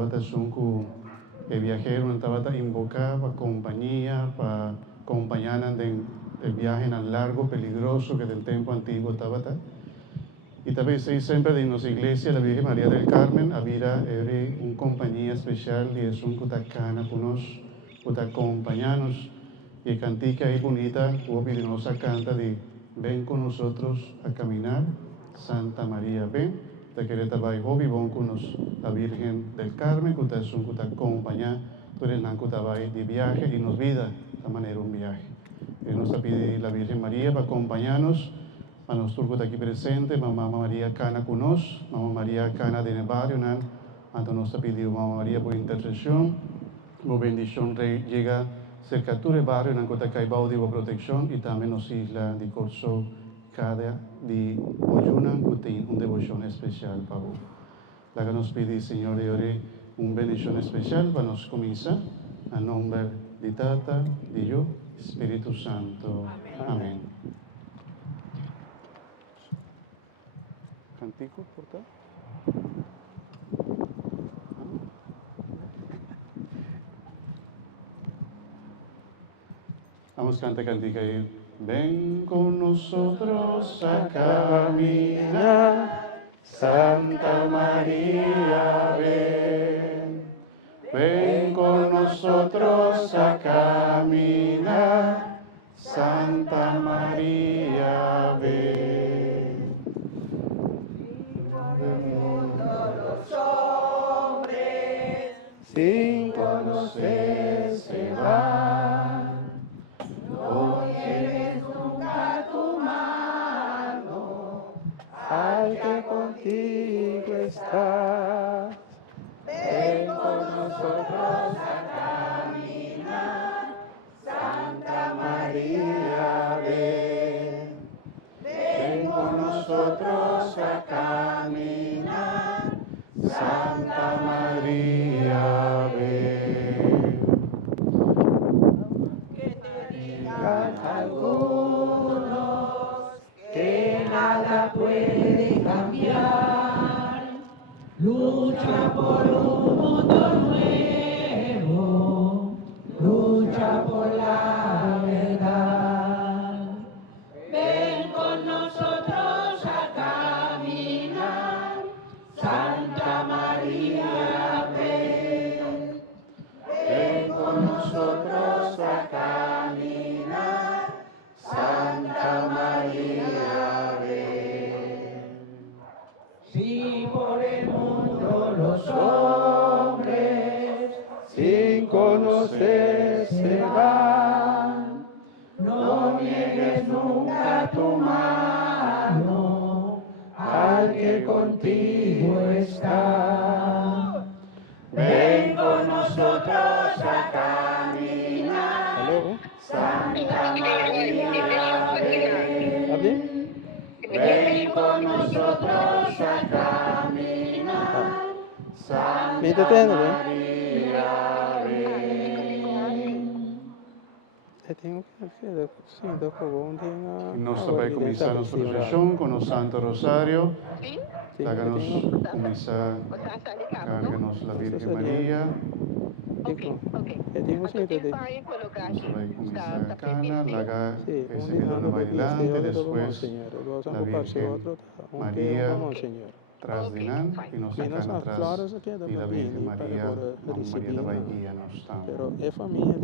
tabata sunku viajero, no tabata invocar para compañía, para acompañar en el viaje tan largo, peligroso que del tiempo antiguo tabata. Y también siempre de nuestra iglesia, la Virgen María del Carmen, había una compañía especial y es un cutacana con nos, acompañarnos. Y cantica ahí bonita, nos canta de ven con nosotros a caminar, Santa María, ven. Te querés trabajar con nos, la Virgen del Carmen, que es un acompañar, tú eres de viaje y nos vida, de manera un viaje. Nos pide la Virgen María para acompañarnos. A nosotros aquí presente, Mamá María Cana con nos, Mamá María Cana de barrio, ante nos pidió Mamá María por intercesión, por bendición llega cerca del barrio, en la que baudi por protección y también nos isla de corso cada de oyuna, un devoción especial para vos. La que nos pide, Señor, de ore, una bendición especial para nos comenzar, a nombre de Tata, de yo, Espíritu Santo. Amén. Cantico, por favor. Vamos a cantar cantica ahí. Ven con nosotros a caminar, Santa María, ven. Ven con nosotros a caminar, Santa María, ven. Sin conocer se van, no lleves nunca tu mano al que contigo está. Ven con nosotros a caminar, Santa María, ven. Ven con nosotros a caminar, Santa María, ven. Que te digan algunos que nada puede cambiar. Lucha por un mundo nuevo, lucha por la verdad. Ven con nosotros a caminar, Santa María, ven. Ven con nosotros a caminar, Santa María, ven. Si por el mundo los hombres sin conocer se van, no niegues nunca tu mano al que contigo está. Ven con nosotros a caminar, Santa María, ven. Ven con nosotros a caminar, Santa María, ven. Nos va a comenzar nuestra procesión con los Santo Rosario. Háganos comenzar, cárganos la Virgen María. Nos va a comenzar cana, laga ese bidón va adelante, después la Virgen María tras de nan y nos sacan atrás y la Virgen María, Mamá María la va a guiarnos.